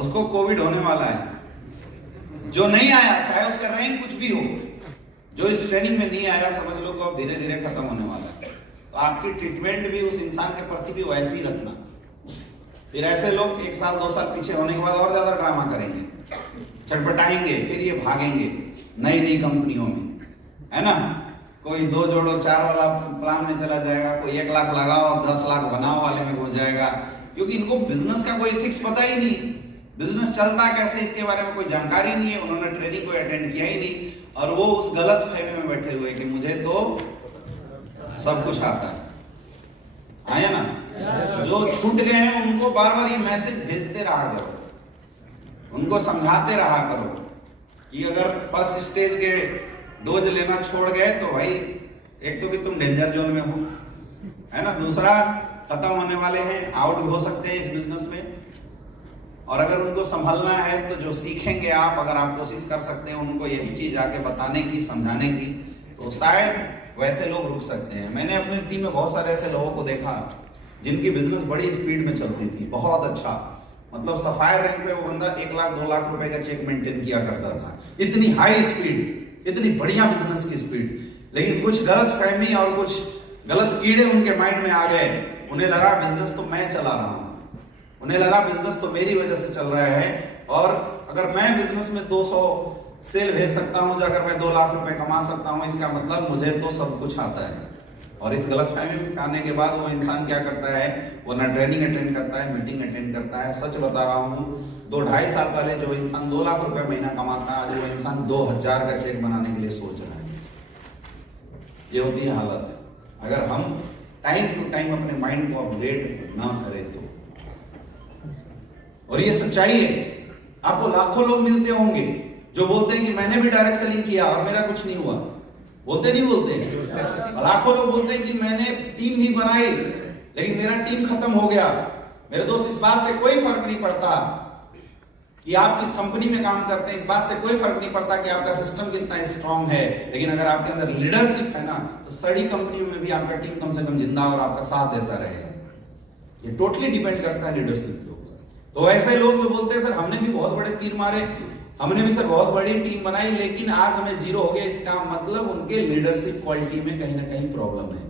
उसको कोविड होने वाला है। जो नहीं आया, चाहे उसका रैंक कुछ भी हो, जो इस ट्रेनिंग में नहीं आया, समझ लो कि अब धीरे धीरे खत्म होने वाला है। तो आपकी ट्रीटमेंट भी उस इंसान के प्रति भी वैसे ही रखना। फिर ऐसे लोग 1 साल 2 साल पीछे होने के बाद और ज्यादा ड्रामा करेंगे, छटपटाएंगे, फिर ये भागेंगे नई नई कंपनियों में, है ना। कोई 2 जोड़ो 4 वाला प्लान में चला जाएगा, कोई 1 लाख लगाओ 10 लाख बनाओ वाले में घुस जाएगा, क्योंकि इनको बिजनेस का कोई एथिक्स पता ही नहीं, बिजनेस चलता कैसे इसके बारे में कोई जानकारी नहीं है, उन्होंने ट्रेनिंग को अटेंड किया ही नहीं, और वो उस गलत फहमी में बैठे हुए कि मुझे तो सब कुछ आता है। आया ना। जो छूट गए हैं उनको बार बार ये मैसेज भेजते रहा करो, उनको समझाते रहा करो कि अगर फर्स्ट स्टेज के डोज लेना छोड़ गए तो भाई एक तो कि तुम डेंजर जोन में हो, है ना, दूसरा खत्म होने वाले हैं, आउट भी हो सकते हैं इस बिजनेस में। और अगर उनको संभलना है तो जो सीखेंगे आप, अगर आप कोशिश कर सकते हैं उनको यही चीज आके बताने की, समझाने की, तो शायद वैसे लोग रुक सकते हैं। मैंने अपनी टीम में बहुत सारे ऐसे लोगों को देखा जिनकी बिजनेस बड़ी स्पीड में चलती थी, बहुत अच्छा, मतलब सफायर रैंक पे वो बंदा 1 लाख 2 लाख रुपए का चेक मेंटेन किया करता था, इतनी हाई स्पीड, इतनी बढ़िया बिजनेस की स्पीड। लेकिन कुछ गलत फहमी और कुछ गलत कीड़े उनके माइंड में आ गए, उन्हें लगा बिजनेस तो मैं चला रहा हूं, उन्हें लगा बिजनेस तो मेरी वजह से चल रहा है, और अगर मैं बिजनेस में 200 सेल भेज सकता हूं, अगर मैं 2 लाख रुपए कमा सकता हूं, इसका मतलब मुझे तो सब कुछ आता है। और इस गलतफहमी में आने के बाद वो इंसान क्या करता है, वो ना ट्रेनिंग अटेंड करता है, मीटिंग अटेंड करता है। सच बता रहा हूं, 2-2.5 साल पहले जो इंसान 2 लाख रुपए महीना कमाता है, आज वो इंसान 2000 का चेक बनाने के लिए सोच रहा है। ये होती है हालत अगर हम टाइम टू टाइम अपने माइंड को अपडेट ना करें तो। और ये सच्चाई है, आपको लाखों लोग मिलते होंगे जो बोलते हैं कि मैंने भी डायरेक्ट सेलिंग किया और मेरा कुछ नहीं हुआ। बोलते नहीं बोलते? लाखों लोग बोलते हैं कि मैंने टीम ही बनाई लेकिन मेरा टीम खत्म हो गया। मेरे दोस्त, इस बात से कोई फर्क नहीं पड़ता कि आप किस कंपनी में काम करते हैं, इस बात से कोई फर्क नहीं पड़ता कि आपका सिस्टम कितना स्ट्रांग है, लेकिन अगर आपके अंदर लीडरशिप है ना, तो सड़ी कंपनी में भी आपका टीम कम से कम जिंदा और आपका साथ देता रहेगा। ये टोटली डिपेंड करता है लीडरशिप के ऊपर। तो ऐसे लोग जो बोलते हैं सर हमने भी बहुत बड़े तीर मारे, हमने भी सर बहुत बड़ी टीम बनाई लेकिन आज हमें 0 हो गया, इसका मतलब उनके लीडरशिप क्वालिटी में कहीं ना कहीं प्रॉब्लम है।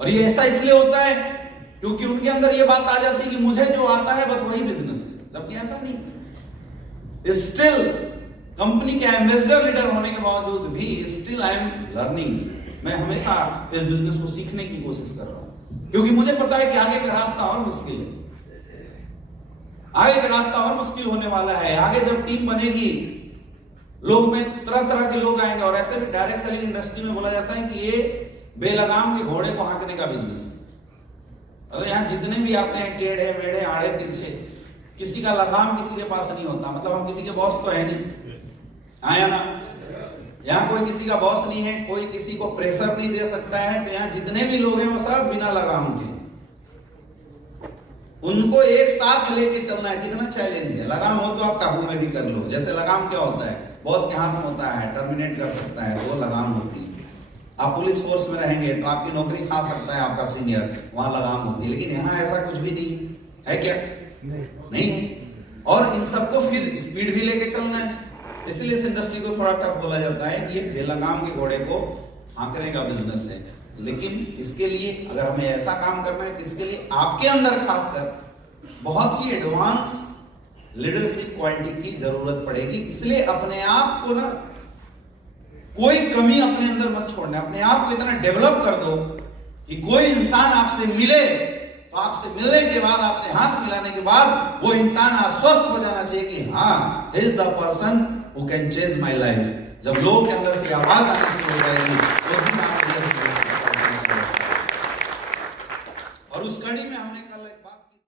और ये ऐसा इसलिए होता है क्योंकि उनके अंदर ये बात आ जाती है कि मुझे जो आता है बस वही बिजनेस है, जबकि ऐसा नहीं। स्टिल कंपनी के एम्बेसडर लीडर होने के बावजूद भी स्टिल आई एम लर्निंग। मैं हमेशा इस बिजनेस को सीखने की कोशिश कर रहा हूं क्योंकि मुझे पता है कि आगे का रास्ता और मुश्किल है, आगे का रास्ता और मुश्किल होने वाला है। आगे जब टीम बनेगी, लोग में तरह तरह के लोग आएंगे। और ऐसे भी डायरेक्ट सेलिंग इंडस्ट्री में बोला जाता है कि ये बेलगाम के घोड़े को हाँकने का बिजनेस है। अगर यहाँ जितने भी आते हैं टेढ़े मेढ़े आड़े तिरछे, किसी का लगाम किसी के पास नहीं होता, मतलब हम किसी के बॉस तो है नहीं, आया ना। यहाँ कोई किसी का बॉस नहीं है, कोई किसी को प्रेशर नहीं दे सकता है। तो यहाँ जितने भी लोग हैं वो सब बिना लगाम के, उनको एक साथ लेके चलना है। कितना चैलेंज है। लगाम हो तो आप काबू में भी कर लो। जैसे लगाम क्या होता है, बॉस के हाथ में होता है, टर्मिनेट कर सकता है, वो लगाम होती है। आप पुलिस फोर्स में रहेंगे तो आपकी नौकरी खा सकता है आपका सीनियर, वहां लगाम होती है। लेकिन यहाँ ऐसा कुछ भी नहीं है, क्या नहीं है। और इन सबको फिर स्पीड भी लेके चलना है, इसलिए इस इंडस्ट्री को थोड़ा टफ बोला जाता है कि ये बेलगाम के घोड़े को हाँकने का बिजनेस है। लेकिन इसके लिए अगर हमें ऐसा काम करना है तो इसके लिए आपके अंदर खासकर बहुत ही एडवांस लीडरशिप क्वालिटी की जरूरत पड़ेगी। इसलिए अपने आप को ना कोई कमी अपने अंदर मत छोड़ना, अपने आप को इतना डेवलप कर दो कि कोई इंसान आपसे मिले तो आपसे मिलने के बाद, आपसे हाथ मिलाने के बाद वो इंसान आश्वस्त हो जाना चाहिए कि हाँ, he is the person who can change my life. जब लोगों के अंदर से आवाज आनी शुरू हो जाएगी तो और उस कड़ी में हमने